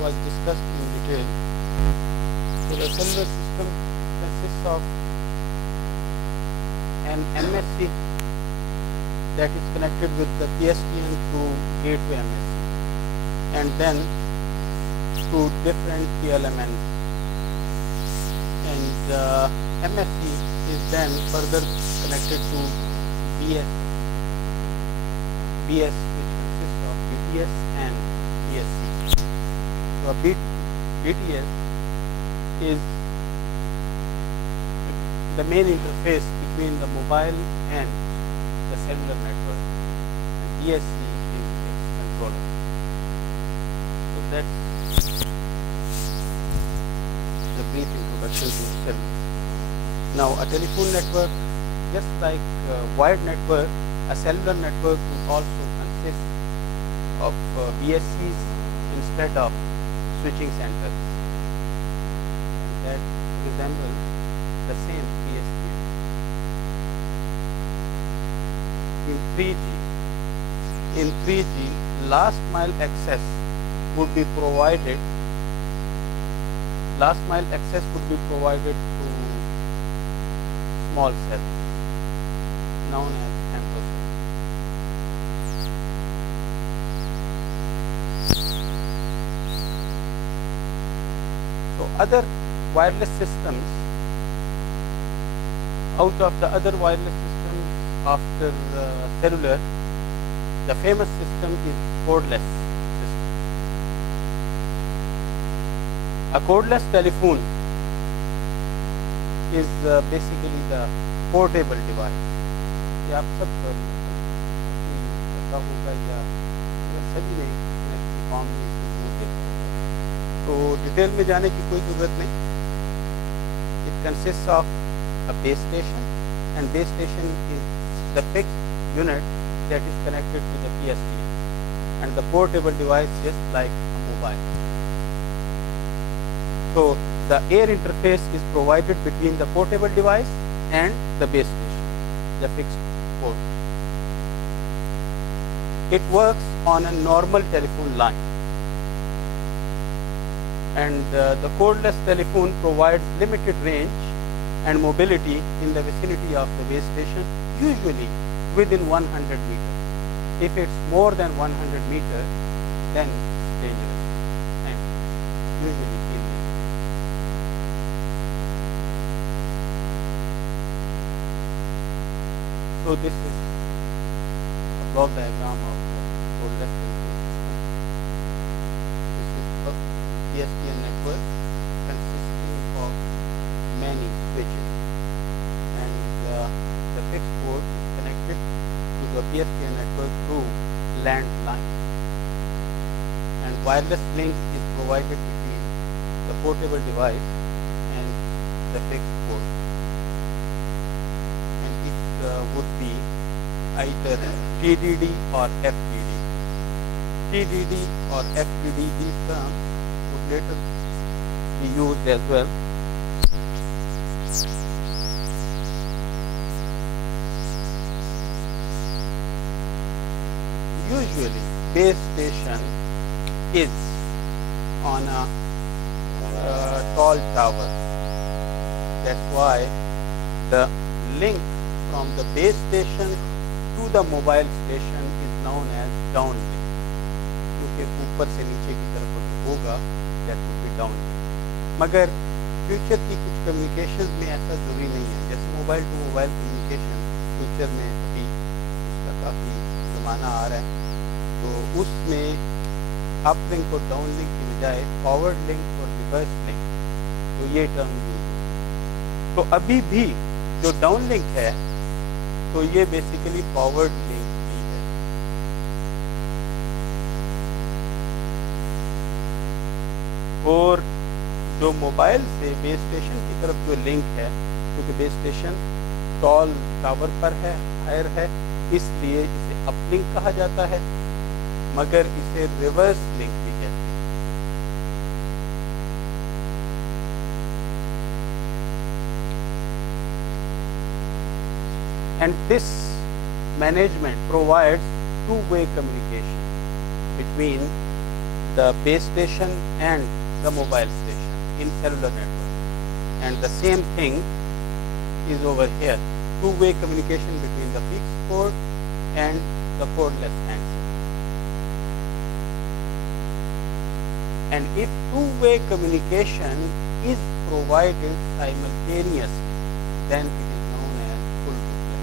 was discussed in detail. So the cellular system consists of an MSC that is connected with the PSTN through gateway MSC, and then through different PLMNs. And MSC is then further connected to BS, which consists of BTS and BSC. So BTS is the main interface between the mobile and the cellular network, and BSC is its controller. So that's the brief introduction to cellular. Now, a telephone network, just like a wired network, a cellular network would also consist of BSCs instead of switching centers, and that resembles the same PSTN. In 3G, last mile access would be provided. Last mile access would be provided through small cells known as femtocells. So other wireless systems, out of the other wireless systems after cellular, the famous system is cordless system. A cordless telephone is basically the portable device. یہ آپ سب پتا ہوگا یا سبھی نے کسی قوم میں ضرور دیکھا ہوگا، تو ڈیٹیل میں جانے کی کوئی ضرورت نہیں. It consists of a base station, and base station is the fixed unit that is connected to the PSTN, and the portable device just like a mobile. So the air interface is provided between the portable device and the base station, the fixed port. It works on a normal telephone line, and the cordless telephone provides limited range and mobility in the vicinity of the base station, usually within 100 meters. If it's more than 100 meters, then it's dangerous and usually illegal. So this is a block diagram of the cordless telephone system. This is a PSTN network consisting of many switches, and the fixed port is connected to the PSTN network through landline, and wireless link is provided between the portable device and the fixed port, and it would be either TDD or FDD. TDD or FDD, these terms would later be used as well. Usually, base station is on a tall tower. That's why the link from the base station to the mobile station is known as downlink. کیونکہ اوپر سے نیچے کی طرف اگر ہوگا that would be downlink. مگر future کی کچھ کمیونیکیشنز میں ایسا ضروری نہیں ہے، جیسے mobile to mobile communication future میں ابھی اس کا کافی زمانہ آ رہا ہے، تو اس میں اپ لنک اور ڈاؤن لنک کی بجائے فارورڈ لنک اور ریورس لنک، تو یہ ٹرم یوز ہے. تو ابھی بھی جو ڈاؤن لنک ہے تو یہ بیسیکلی فارورڈ لنک ہی ہے. اور جو موبائل سے بیس اسٹیشن کی طرف جو لنک ہے، کیونکہ بیس اسٹیشن ٹال ٹاور پر ہے، ہائر ہے، اس لیے اسے اپ لنک کہا جاتا ہے، مگر اسے ریورس لنک بھی کہتے ہیں. And this management provides two-way communication between the base station and the mobile station in cellular network. And the same thing is over here, two-way communication between the fixed chord and the cordless handset. And if two-way communication is provided simultaneously, then it is known as full duplex.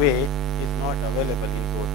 way is not available in both.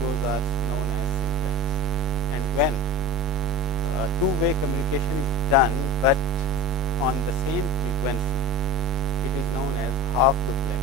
those are known as simplex. And when two-way communication is done but on the same frequency, it is known as half duplex.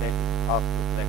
that is half duplex.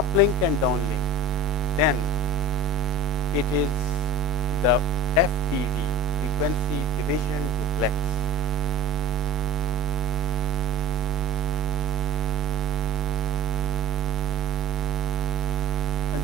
uplink and downlink, then it is the FDD, frequency division duplex.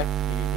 FDD,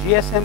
GSM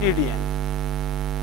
TDM,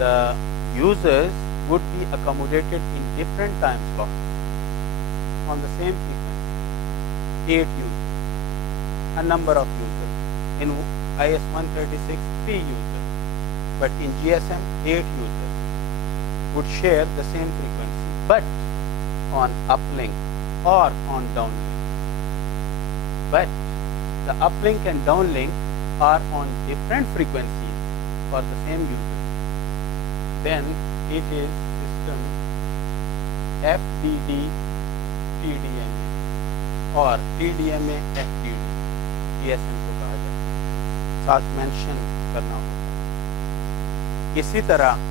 the users would be accommodated in different time slots on the same frequency. 8 users, a number of users. In IS-136, 3 users, but in GSM, 8 users would share the same frequency, but on uplink or on downlink. But the uplink and downlink are on different frequencies for the same user. then it is system FDD TDMA اور TDMA FDD DSM کو کہا جاتا ہے، ساتھ mention کرنا ہوتا ہے۔ اسی طرح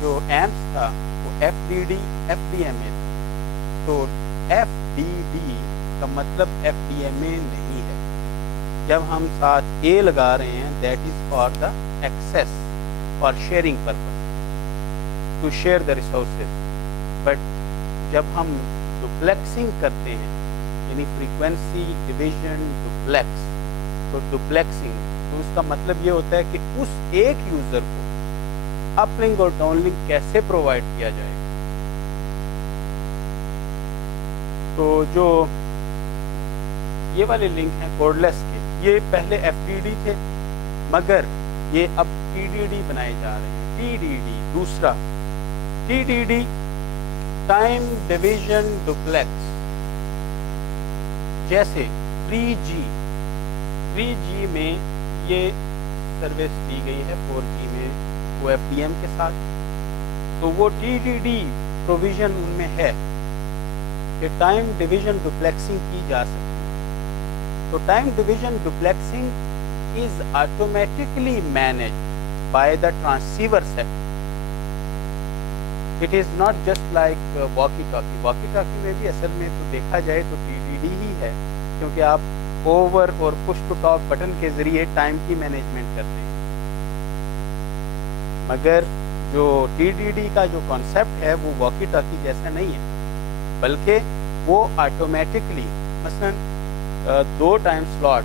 جو ایمس تھا وہ FDD FDMA تھا، تو FDD کا مطلب FDMA نہیں ہے۔ جب ہم ساتھ A لگا رہے ہیں that is for the access for sharing purpose to share the resources, but جب ہم ڈپلیکسنگ کرتے ہیں یعنی فریکوینسی ڈویژن ڈپلیکس، تو ڈپلیکسنگ تو اس کا مطلب یہ ہوتا ہے کہ اس ایک یوزر کو اپ لنک اور ڈاؤن لنک کیسے پرووائڈ کیا جائے۔ تو جو یہ والے لنک ہیں کوڈ لیس کے، یہ پہلے FDD تھے مگر یہ اب TDD بنائے جا رہے ہیں۔ TDD دوسرا TDD ٹائم ڈویژن ڈپلیکس، جیسے 3G میں یہ سروس دی گئی ہے 4G میں وہ FDM کے ساتھ، تو وہ TDD پروویژن ان میں ہے کہ ٹائم ڈویژن ڈپلیکسنگ کی جا سکتی ہے۔ تو time division duplexing is automatically managed by the transceiver set. It is not just like walkie talkie میں بھی اصل میں تو دیکھا جائے تو TDD ہی ہے، کیونکہ آپ اوور اور پش ٹو ٹاک بٹن کے ذریعے ٹائم کی مینجمنٹ کرتے ہیں، مگر جو TDD کا جو کانسیپٹ ہے وہ واکی ٹاکی جیسا نہیں ہے، بلکہ وہ آٹومیٹکلی مثلا 2 ٹائم سلاٹ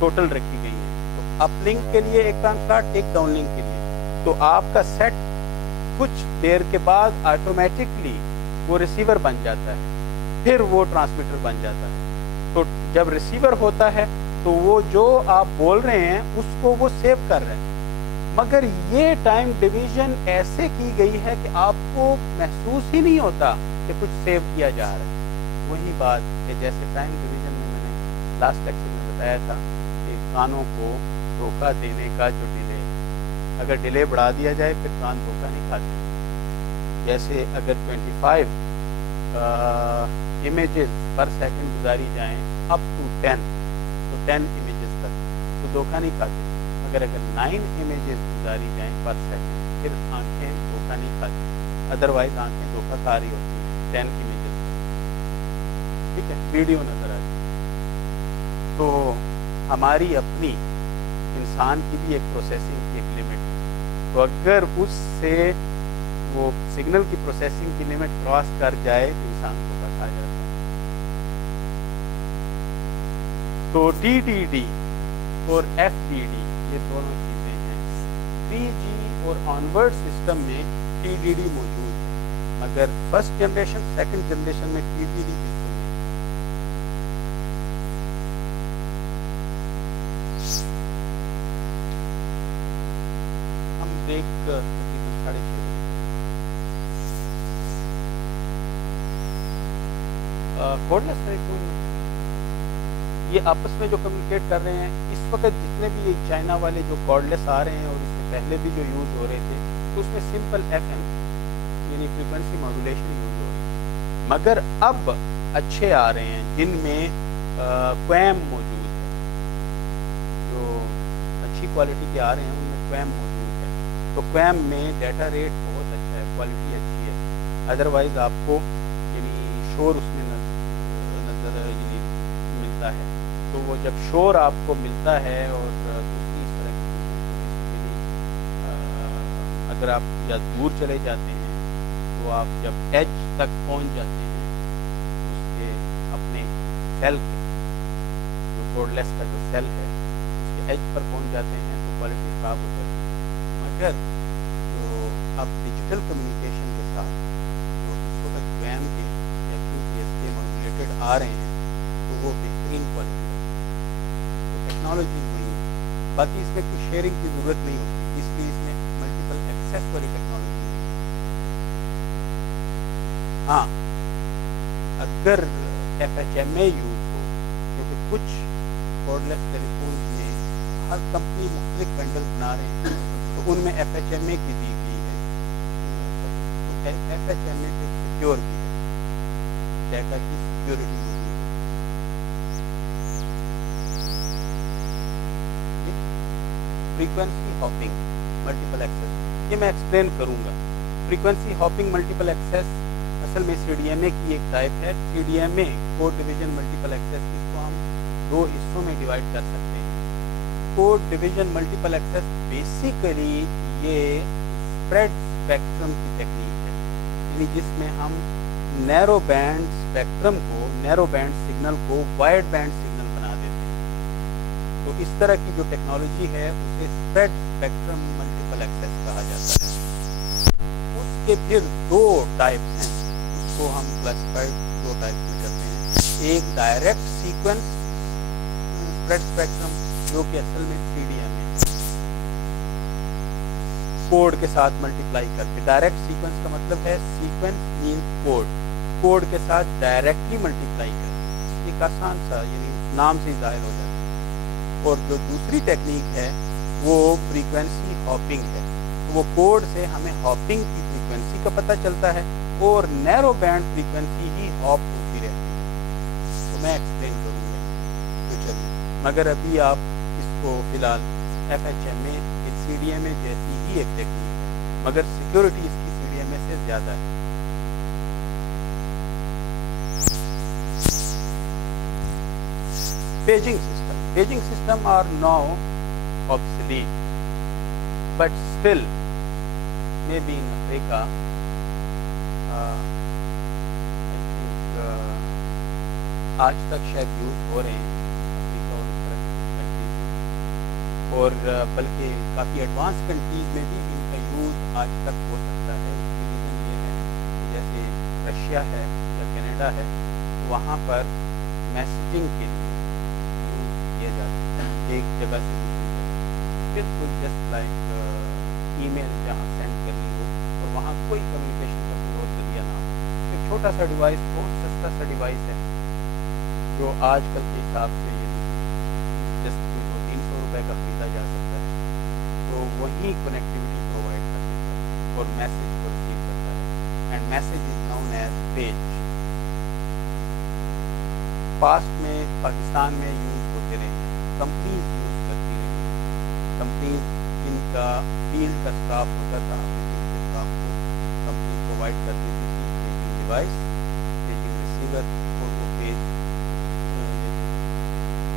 ٹوٹل رکھی گئی ہیں، تو اپ لنک کے لیے ایک ٹائم سلاٹ، ایک ڈاؤن لنک کے لیے، تو آپ کا سیٹ کچھ دیر کے بعد آٹومیٹکلی وہ ریسیور بن جاتا ہے، پھر وہ ٹرانسمیٹر بن جاتا ہے۔ تو جب ریسیور ہوتا ہے تو وہ جو آپ بول رہے ہیں اس کو وہ سیو کر رہے ہیں، مگر یہ ٹائم ڈویژن ایسے کی گئی ہے کہ آپ کو محسوس ہی نہیں ہوتا کہ کچھ سیو کیا جا رہا ہے۔ وہی بات کہ جیسے ٹائم ڈویژن میں نے لاسٹ لیکچر میں بتایا تھا کہ کانوں کو دھوکہ دینے کا جو ڈیلے، اگر ڈیلے بڑھا دیا جائے پھر کان دھوکہ نہیں کھاتے۔ جیسے اگر 25 امیجز پر سیکنڈ گزاری جائیں اپ ٹو 10، تو 10 امیجز تک تو دھوکہ نہیں کھاتے، مگر اگر 9 امیجز گزاری جائیں پر سیکنڈ پھر آنکھیں دھوکہ نہیں کھاتی، ادروائز آنکھیں دھوکہ کھا رہی ہوتی ہیں 10 امیجز تک، ٹھیک ہے، ویڈیو نظر آتی۔ تو ہماری اپنی انسان کی بھی ایک پروسیسنگ کی ایک لمٹ ہے، تو اگر اس سے وہ سگنل کی پروسیسنگ کی لمٹ کراس کر جائے تو انسان کو کھا جاتا ہے۔ تو TDD اور FDD یہ دونوں چیزیں ہیں۔ 3G اور آنورڈ سسٹم میں TDD موجود ہے، مگر فرسٹ جنریشن سیکنڈ جنریشن میں TDD بالکل نہیں۔ ہم دیکھ تقریباً 6:30 کوڈ لیس ٹیلیفون یہ آپس میں جو کمیونیکیٹ کر رہے ہیں اس وقت، جتنے بھی یہ چائنا والے جو کارڈ لیس آ رہے ہیں اور اس سے پہلے بھی جو یوز ہو رہے تھے، تو اس میں سمپل FM یعنی فریکوینسی ماڈولیشن یوز ہو رہی ہے، مگر اب اچھے آ رہے ہیں جن میں کویم موجود ہے، جو اچھی کوالٹی کے آ رہے ہیں ان میں کویم موجود ہے، تو کویم میں ڈیٹا ریٹ بہت اچھا ہے، کوالٹی اچھی ہے، ادروائز آپ کو یعنی شور اس میں ملتا ہے، تو وہ جب شور آپ کو ملتا ہے اور دوسری اس طرح کی اگر آپ یا دور چلے جاتے ہیں تو آپ جب ایج تک پہنچ جاتے ہیں اس کے اپنے سیل کے جو کوڈ لیس کا جو سیل ہے اس کے ایج پر پہنچ جاتے ہیں تو کوالٹی خراب ہو جاتی ہے، مگر جو اب ڈیجیٹل کمیونیکیشن کے ساتھ جو اس وقت ویم کے یا QPS کے ماڈولیٹڈ آ رہے ہیں تو وہ بہترین کوالٹی ہے، تو ٹیکنالوجی وہی ہے، باقی اس میں کوئی شیئرنگ کی ضرورت نہیں ہوتی، اس لیے اس میں ملٹیپل ایکسیس والی ٹیکنالوجی نہیں ہے۔ ہاں اگر FHMA یوز ہو، کیونکہ کچھ کوڈ لیس ٹیلی فونز میں ہر کمپنی مختلف بنڈل بنا رہے ہیں، تو ان میں FHMA کی دی گئی ہے ہے FHMA پہ سیکیور بھی ہے, ڈیٹا کی سیکیورٹی موجود ہے. فریکوینسی ہاپنگ ملٹیپل ایکسیس, یہ میں ایکسپلین کروں گا. فریکوینسی ہاپنگ ملٹیپل ایکسیس اصل میں CDMA کی ایک ٹائپ ہے. CDMA code division multiple access, اس کو ہم دو حصوں میں ڈیوائڈ کر سکتے ہیں. Code division multiple access basically یہ اسپریڈ اسپیکٹرم کی ٹیکنیک ہے, یعنی جس میں ہم نیرو بینڈ اسپیکٹرم کو, نیرو بینڈ سگنل کو وائڈ بینڈ سگنل بنا دیتے ہیں. تو اس طرح کی جو ٹیکنالوجی ہے اسے اسپریڈ اسپیکٹرم ملٹیپل ایکسیس کہا جاتا ہے. اس کے پھر دو ٹائپس ہیں, اس کو ہم کلاسیفائڈ دو ٹائپس میں کرتے ہیں. ایک ڈائریکٹ سیکوینس اسپریڈ اسپیکٹرم جو کہ اصل میں CDMA کوڈ کے ساتھ ملٹیپلائی کر کے. ڈائریکٹ سیکوینس کا مطلب ہے سیکوینس مینس کوڈ, کوڈ کے ساتھ ڈائریکٹلی ملٹیپلائی کر کے. ایک آسان سا, یعنی نام سے ہی ظاہر ہو جاتا ہے. اور جو دوسری ٹیکنیک ہے وہ فریکوینسی ہاپنگ ہے. وہ کوڈ سے ہمیں ہاپنگ کی فریکوینسی کا پتہ چلتا ہے اور نیرو بینڈ فریکوینسی ہی ہاپ ہوتی رہتی ہے. تو میں ایکسپلین کروں گا فیوچر میں, مگر ابھی آپ اس کو فی الحال FHMA CDMA جیسی ہی ایک ٹیکنیک ہے, مگر سیکیورٹی اس کی CDMA سے زیادہ ہے. Paging system are now obsolete, but still maybe in Africa I think آج تک شاید یوز ہو رہے ہیں افریقہ اور اس طرح کی کنٹریز میں, اور بلکہ کافی ایڈوانس کنٹریز میں بھی ان کا یوز آج تک ہو سکتا ہے. اس کی ریزن یہ ہے کہ جیسے رشیا ہے یا کینیڈا ہے, وہاں پر میسیجنگ کے لیے یوز کیا جاتا ہے ایک جگہ سے دوسری جگہ, بالکل جسٹ لائک ای میل جہاں سینڈ کرنی ہو اور وہاں کوئی کمیونیکیشن کا کوئی اور ذریعہ نہ ہو. ایک چھوٹا سا ڈیوائس, بہت سستا سا ڈیوائس ہے جو آج کل کے حساب سے جیسے 200-300 روپے کا خریدا جا سکتا ہے. تو وہی کنیکٹیوٹی پرووائڈ کر دیتا ہے اور میسیج کو ریسیو کرتا ہے. And message is known as page. Past میں پاکستان میں یوز ہوتے رہے ہیں, کمپنیز یوز کرتی رہی ہیں. کمپنیز جن کا فیلڈ کا اسٹاف ہوتا تھا, فیلڈ کے اسٹاف کو کمپنی پرووائڈ کر دیتی تھی پیجنگ ڈیوائس, پیجنگ ریسیور, اور وہ پیج.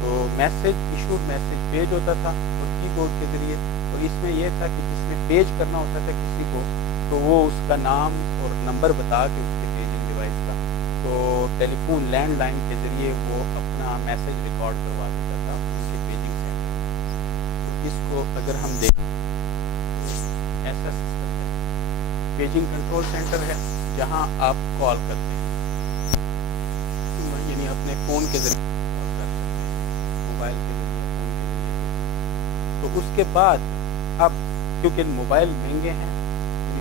تو میسیج ایشوڈ میسیج پیج ہوتا تھا اور کی بورڈ کے ذریعے, اور اس میں یہ تھا کہ جس نے پیج کرنا ہوتا تھا کسی کو تو وہ اس کا نام اور نمبر بتا کے اس کے پیجنگ ڈیوائس کا, تو ٹیلی فون لینڈ لائن کے ذریعے وہ اپنا میسیج ریکارڈ کروا دیتا تھا ان کے پیجنگ سینٹر. تو اس کو اگر ہم دیکھیں ایسا سسٹم ہے, پیجنگ کنٹرول سینٹر ہے جہاں آپ کال کرتے ہیں, یعنی اپنے فون کے ذریعے کال کر سکتے ہیں, موبائل کے ذریعے, فون کے ذریعے. تو اس کے بعد اب کیونکہ موبائل مہنگے ہیں,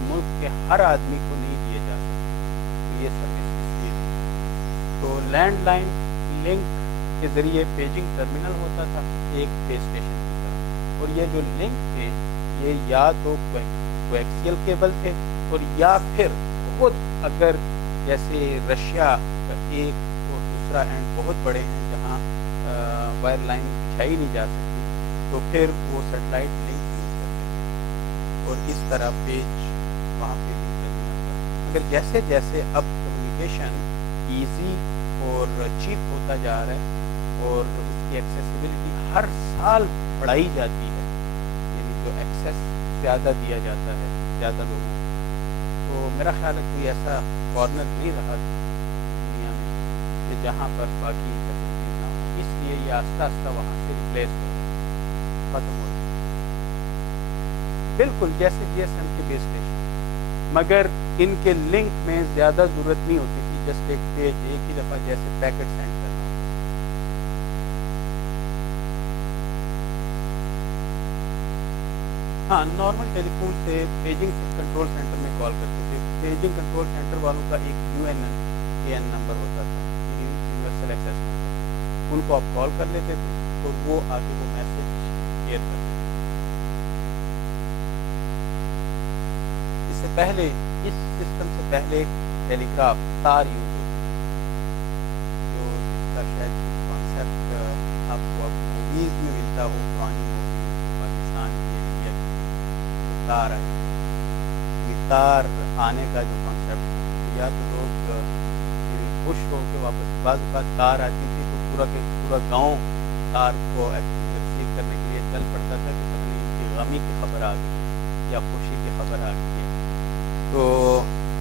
ملک کے ہر آدمی کو نہیں دیے جا سکتے, تو یہ سروس اس لیے. تو لینڈ لائن لنک کے ذریعے پیجنگ ٹرمینل ہوتا تھا ایک پے اسٹیشن کی طرح, اور یہ جو لنک تھے یہ یا تو کویکسیل کیبل تھے, اور یا پھر خود اگر جیسے رشیا کا ایک اور دوسرا اینڈ بہت بڑے ہیں جہاں وائر لائن بچھائی نہیں جا سکتی, تو پھر وہ سیٹلائٹ لنک یوز کرتے تھے, اور اس طرح پیج وہاں پہ بھی ٹرمینل تھا. مگر جیسے جیسے اب کمیونیکیشن ایزی اور چیپ ہوتا جا رہا ہے اور اس کی ایکسیسیبلٹی ہر سال بڑھائی جاتی ہے, یعنی جو ایکسیس زیادہ دیا جاتا ہے زیادہ لوگوں کو, تو میرا خیال ہے کوئی ایسا کارنر نہیں رہا دنیا میں کہ جہاں پر باقی فیسلٹیز نہ ہوں. اس لیے یہ آہستہ آہستہ وہاں سے ریپلیس ہو گیا, ختم ہو گیا, بالکل جیسے GSM کے بیس اسٹیشن, مگر ان کے لنک میں زیادہ ضرورت نہیں ہوتی تھی, جسٹ ایک پیج ایک ہی دفعہ جیسے پیکٹ سینڈ کرنا ہوتا. ہاں, نارمل ٹیلی فون سے پیجنگ کنٹرول سینٹر میں کال کرتے تھے. پیجنگ کنٹرول سینٹر والوں کا ایک UNN نمبر ہوتا تھا, یونیورسل ایکسیس نمبر, ان کو آپ کال کر لیتے تھے اور وہ آگے وہ میسیج شیئر کرتے تھے. اس سے پہلے اس سسٹم سے پہلے ٹیلی گراف تار یوز ہوتی جو جس کا شاید کانسیپٹ آپ کو اب موویز میں ملتا ہو، پرانی موویز پاکستان کی انڈیا کی تار آئی، تار آنے کا جو کانسیپٹ یا تو لوگ خوش ہو کے واپس، بعض اوقات تار آتی تھی تو پورا گاؤں تار کو ریسیو کرنے کے لیے چل پڑتا تھا کہ پتہ نہیں ان کی غمی کی خبر آ گئی یا خوشی کی خبر آ گئی ہے، تو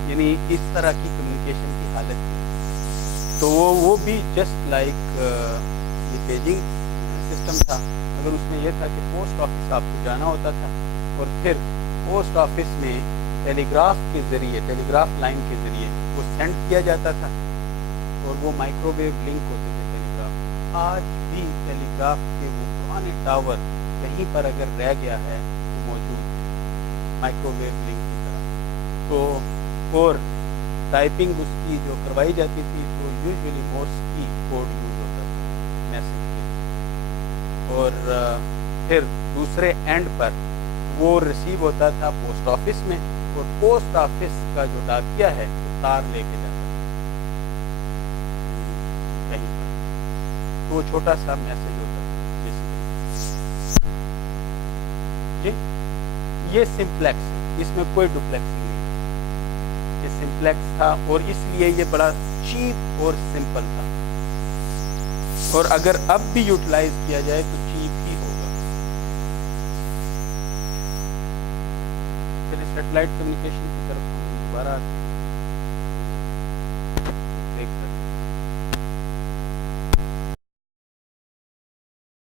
یعنی اس طرح کی کمیونیکیشن کی حالت تھی. تو وہ بھی جسٹ لائک یہ پیجنگ سسٹم تھا، مگر اس میں یہ تھا کہ پوسٹ آفس آپ کو جانا ہوتا تھا اور پھر پوسٹ آفس میں ٹیلی گراف کے ذریعے، ٹیلی گراف لائن کے ذریعے وہ سینڈ کیا جاتا تھا اور وہ مائکرو ویو لنک ہوتے تھے ٹیلی گراف. آج بھی ٹیلی گراف کے وہ پرانے ٹاور کہیں پر اگر رہ گیا ہے تو موجود ہے مائکرو ویو لنک کی طرح. تو اور ٹائپنگ اس کی جو کروائی جاتی تھی تو یوزلی مورس کی کوڈ یوز ہوتا تھا میسج کے، اور پھر دوسرے اینڈ پر وہ ریسیو ہوتا تھا پوسٹ آفس میں، اور پوسٹ آفس کا جو ڈاکیا ہے وہ تار لے کے جاتا ہے کہیں پر، تو وہ چھوٹا سا میسج ہوتا ہے بیسیکلی. جی یہ سمپلیکس، اس میں کوئی ڈپلیکسنگ نہیں، یہ سمپلیکس تھا اور اس لیے یہ بڑا چیپ اور سمپل تھا، اور اگر اب بھی یوٹیلائز کیا جائے تو چیپ ہی ہوگا. پھر سیٹلائٹ کمیونیکیشن کی طرف ہم دوبارہ آتے ہیں.